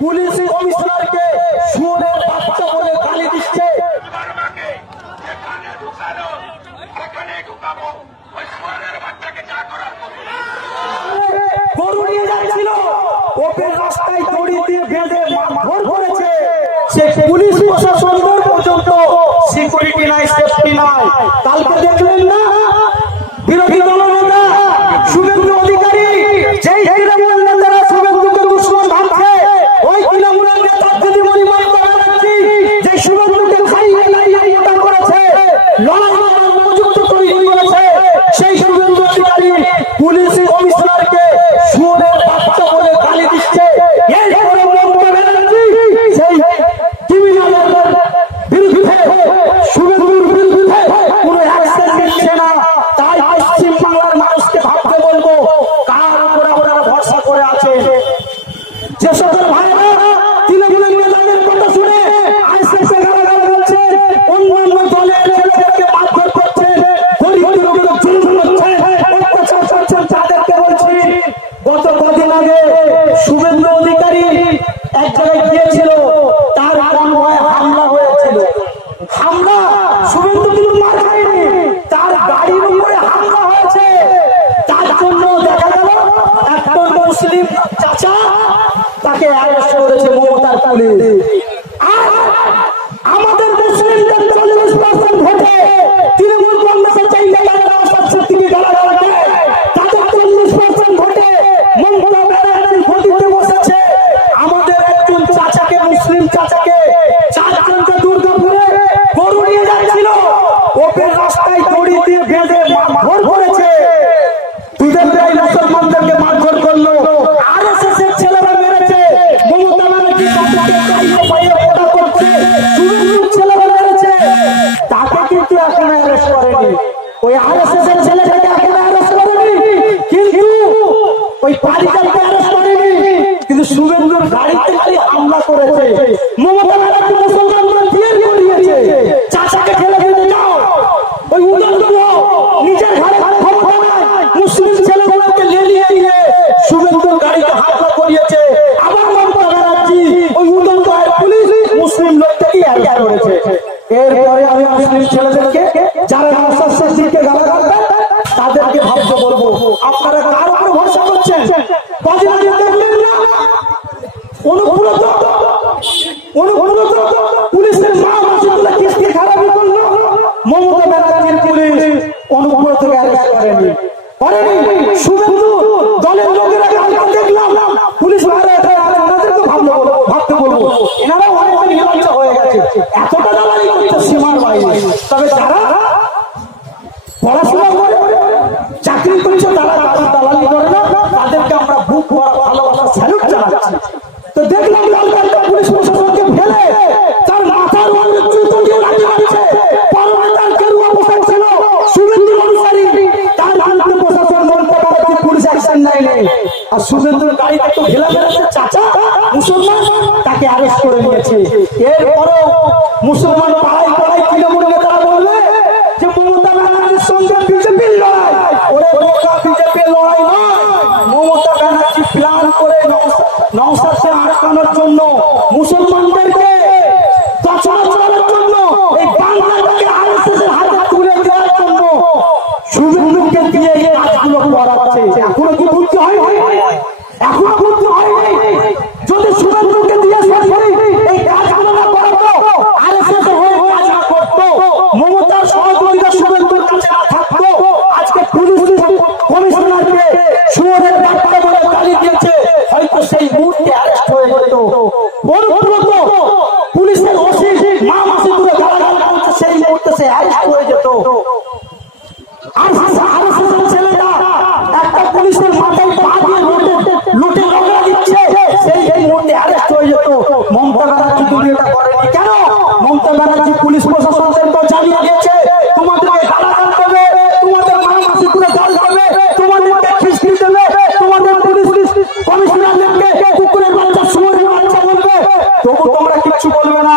Police কমিশনারকে সুরের বাচ্চা বলে গালি দিচ্ছে। গরু নিয়ে যাচ্ছিল। ওপেন রাস্তায় দড়ি দিয়ে বেঁধে মারধর করেছে। সে পুলিশ প্রশাসন পর্যন্ত সিকিউরিটি নাই সেফটি নাই। কালকে দেখলেন না বিরোধী দলনেতা শুভেন্দু অধিকারী যেই তৃণমূল নেতারা শুভেন্দুকে দুশ্মন ভাবছে ওই তৃণমূলের নেতা দিদিমণি মমতা ব্যানার্জি যে শুভেন্দুকে খাইয়ে খাইয়ে মোটা করেছে লড়াই করার উপযুক্ত তৈরি করেছে সেই শুভেন্দু অধিকারী পুলিশ কমিশনারকে সুরের বাচ্চা বলে গালি দিচ্ছে এরপরে মমতা ব্যানার্জি সেই ক্রিমিনালের বিরুদ্ধে শুভেন্দুর বিরুদ্ধে কোনো অ্যাকশন নিচ্ছে না তাই পশ্চিম বাংলার মানুষকে ভাবতে বলব কার উপরে আপনারা ভরসা করে আছে যে সকল ভাইরা তৃণমূলের নেতাদের কথা শুনে আইসিএসে গালাগাল করছে অন্যান্য দলের ছেলেদেরকে মারধর করছে গরিবদের উপর জুলুম হচ্ছে অত্যাচার করছে তাদেরকে বলছি গত আগে শুভেন্দু অধিকারী এক জায়গায় গিয়েছিল, তার কনভয়ে হামলা হয়েছিল। হামলা শুভেন্দু কিন্তু মার তার গাড়ির উপরে হামলা হয়েছে। তার জন্য দেখা গেল একজন মুসলিম চাচা তাকে অ্যারেস্ট করেছে মমতার পুলিশ। আমাদের মুসলিমদের চল্লিশ পার্সেন্ট ভোটে তৃণমূল কংগ্রেসের চাইলে রাস্তার থেকে গালাগাল দেয় তাদের চল্লিশ পার্সেন্ট ভোটে মমতা ব্যানার্জি ভোট দিতে বসেছে আমাদের একজন চাচাকে মুসলিম চাচাকে চারজনকে দুর্গাপুরে গরু নিয়ে যাচ্ছিল ওপেন রাস্তায় দড়ি দিয়ে বেঁধে মারধর করেছে দুধের প্রায় মুসলমানদেরকে মারধর করল আর এস এস এর ছেলেরা মেরেছে মমতা ব্যানার্জি তাদেরকে চাইলে পাইয়ে ফোটা করছে শুভেন্দুর ছেলেরা মেরেছে তাকে কিন্তু এখনও অ্যারেস্ট করেনি ওই আর এস এস এর ছেলেটাকে আপনারা অ্যারেস্ট করেনি। কিন্তু ওই পালিকালকে অ্যারেস্ট করেনি। কিন্তু গাড়িতে হামলা করেছে। মমতা ব্যানার্জি মুসলমানদের দিয়ে করিয়েছে চাচাকে ঠেলে দিতে যাও ওই উদন্ত নিজের ঘরে ঘরে ক্ষমতা নাই মুসলিম ছেলেগুলোকে লেলিয়ে দিয়ে শুভেন্দুর গাড়িতে হামলা করিয়েছে আবার মমতা ব্যানার্জি ওই উদন্ত পুলিশ মুসলিম লোকটাকে অ্যারেস্ট করেছে এরপরে আমি মুসলিম ছেলেদেরকে যারা রাস্তার শেষদিকে গালাগাল দেয় তাদেরকে ভাবতে বলব আপনারা কার উপর ভরসা করছেন কদিন আগে দেখলেন না অনুব্রত অনুব্রত পুলিশের মা মাসিগুলো কিস্তি খারাপই করল মমতা ব্যানার্জির পুলিশ অনুব্রতকে অ্যারেস্ট করেনি করেনি শুভেন্দু দলের লোকেরা কালকে দেখলাম পুলিশ মারে ওনাদেরকে ভাবলো ভাবতে বলব এনারাও অনেকটা নিরাপত্তা হয়ে গেছে এতটা দালালি করছে সীমার বাইরে। তবে যারা পড়াশোনা করে, চাকরি করছে তো দেখলাম বেড়াচ্ছে চাচা, মুসলমান। তাকে অ্যারেস্ট করে নিয়েছে এরপরও মুসলমান পাড়ায় পাড়ায় তৃণমূল নেতারা বলবে যে মমতা ব্যানার্জির সঙ্গে বিজেপির লড়াই। ওরে বিজেপির লড়াই নয়। মমতা ব্যানার্জি প্ল্যান করে নৌসাদকে আটকানোর জন্য মুসলমানদেরকে এখনও কি বুঝতে হয়? এখনও বুঝতে হয়নি যদি শুভেন্দুকে দিয়ে সরাসরি এই কাজগুলো না করাতো আরএসএস এর হয়ে কাজ না করতো মমতার সহযোগিতা শুভেন্দুর কাছে না থাকতো আজকে পুলিশ কমিশনারকে সুরের বার্তা বলে গালি দিয়েছে হয়তো সেই মুহূর্তে অ্যারেস্ট হয়ে যেত অনুব্রত পুলিশের ওসি মা মাসি দূরে গালাগাল করছে সেই মুহূর্তে সে অ্যারেস্ট হয়ে যেত আর আর ছেলেটা একটা পুলিশের মাথায় পা দিয়ে লুটে লুটে লগড়া দিচ্ছে সেই এই মুহূর্তে যেত মমতা ব্যানার্জি তুমি এটা করেনি। কেন? মমতা ব্যানার্জি পুলিশ প্রশাসনদেরকে জানিয়ে দিয়েছে, তোমাদেরকে গালাগাল দেবে তোমাদের মা মাসি করে গাল দেবে তোমাদেরকে খিস্তি দেবে, তোমাদের পুলিশ কমিশনারদেরকে কুকুরের বাচ্চা শুয়োরের বাচ্চা বলবে। তবু তোমরা কিচ্ছু বলবে না।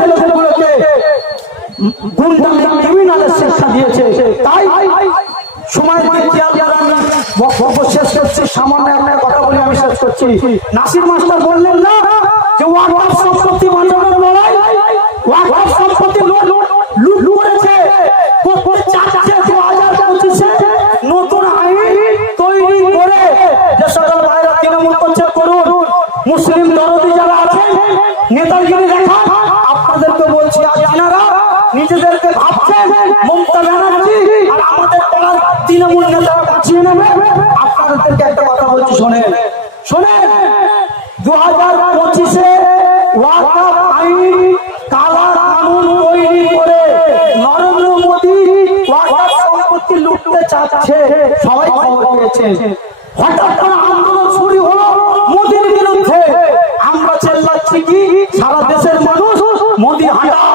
ছেলেগুলোকে। দিয়েছে। তাই সময় শেষ সামান্য কথা বলে আমি শেষ করছি। নাসির মাস্টার বললেন, না যে ওয়াকফ সম্পত্তি বাঁচানোর লড়াই ওয়াকফ সম্পত্তি লুট লুট করেছে করতে চাচ্ছে দু হাজার পঁচিশে নতুন আইন তৈরি করে যে সকল ভাইরা তৃণমূল করছে করুন মুসলিম দরদি যারা আছেন নেতাগিরি দেখা আপনাদেরকে বলছি আজ আপনারা নিজেদেরকে ভাবছেন মমতা ব্যানার্জি আর আমাদের পাড়ার তৃণমূল নেতারা বাঁচিয়ে নেবে আপনাদেরকে একটা কথা বলছি শোনেন। শোনেন দু হাজার পঁচিশে ওয়াকাফ আইন কালা কানুন তৈরি করে নরেন্দ্র মোদী ওয়াকাফ সম্পত্তি লুটতে চাচ্ছে। সবাই খবর পেয়েছে। হঠাৎ করে আন্দোলন শুরু হলো মোদীর বিরুদ্ধে আমরা চেল্লাচ্ছি কি সারা দেশের মানুষ মোদী হাঁটাও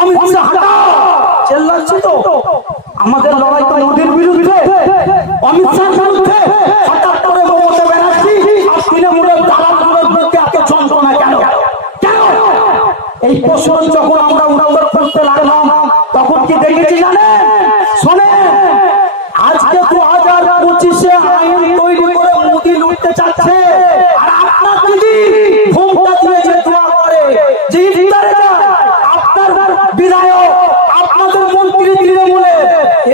অমিত শাহ হাঁটাও চেল্লাচ্ছি তো আমাদের লড়াই তো মোদীর বিরুদ্ধে অমিত শাহের বিরুদ্ধে হঠাৎ করে মমতা ব্যানার্জি আর তৃণমূলের দালালগুলোর বিরুদ্ধে এত যন্ত্রণা কেন কেন এই প্রশ্ন যখন আমরা উত্তর করতে লাগলাম তখন কি দেখেছি জানেন শোনেন আজকে দু হাজার পঁচিশে আইন তৈরি করে মোদি লুটতে চাচ্ছে আর আপনার দিদি ঘুমটা দিয়ে যে দোয়া করে যে ইফতারে যায় আপনার বিধায়ক আপনাদের মন্ত্রী তৃণমূলে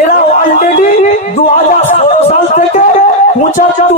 এরা অলরেডি দু হাজার ষোলো সাল থেকে পঁচাত্তর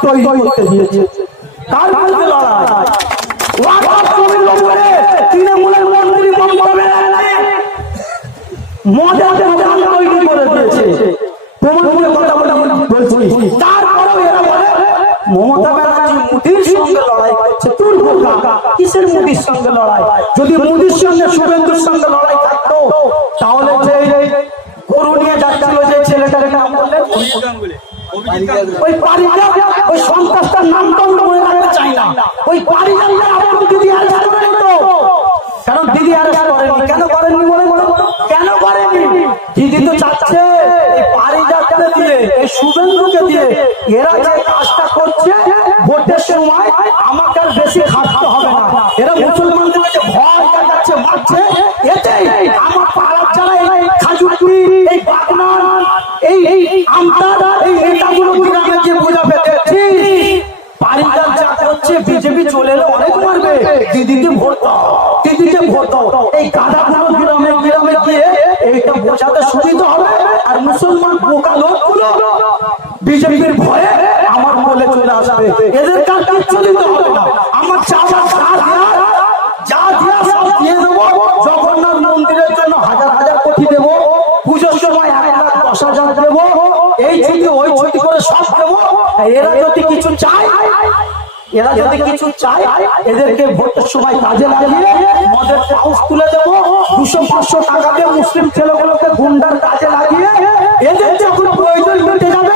তৈরি করতে দিয়েছে। কার বিরুদ্ধে লড়াই তৈরি কিসের মোদির সঙ্গে লড়াই? যদি মোদির সঙ্গে, শুভেন্দুর সঙ্গে লড়াই থাকতো, তাহলে গরু নিয়ে যাচ্ছিল যে ছেলেটার নাম বললেন? ওই পারিজাত, ওই সন্ত্রাসটার নাম মনে চাই না। ওই দিদি দিদি করেনি। কেন করেননি বলে কেন করেনি? দিদি তো চাচ্ছে এই পারিজাতকে দিয়ে, এই শুভেন্দুকে দিয়ে। এরা যে কাজটা করছে, ভোটের সময় আমাকে বেশি খাটতে হবে না। এরা মুসলমানদের দিদিকে ভোট দাও দিদিকে ভোট দাও, এই গাদাগুলো গ্রামে গ্রামে গিয়ে এইটা বোঝাতে সুবিধা হবে আর মুসলমান বোকা লোকগুলো বিজেপির ভয়ে আমার বলে চলে আসবে। এদের কাজ কিচ্ছু হবে না। আমার দেবো। জগন্নাথ মন্দিরের জন্য হাজার হাজার কোটি দেবো। পুজোর সময় এক দশ হাজার দেবো। এই ছুটি, ওই ছুটি করে সব দেবো। এরা যদি কিছু চায় এরা যদি কিছু চায় এদেরকে ভোটের সময় কাজে লাগিয়ে মদের পাউস তুলে দেবো দুশো পাঁচশো টাকা দিয়ে মুসলিম ছেলেগুলোকে গুন্ডার কাজে লাগিয়ে এদের যখন প্রয়োজন মিটে যাবে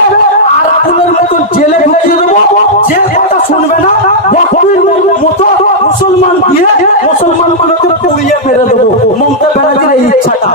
আর আপনার মতো জেলে ঢুকিয়ে দেবো। যে কথা শুনবে না মতো মুসলমান দিয়ে মুসলমান গুলোকে পুড়িয়ে মেরে দেবো। মমতা ব্যানার্জির এই ইচ্ছাটা।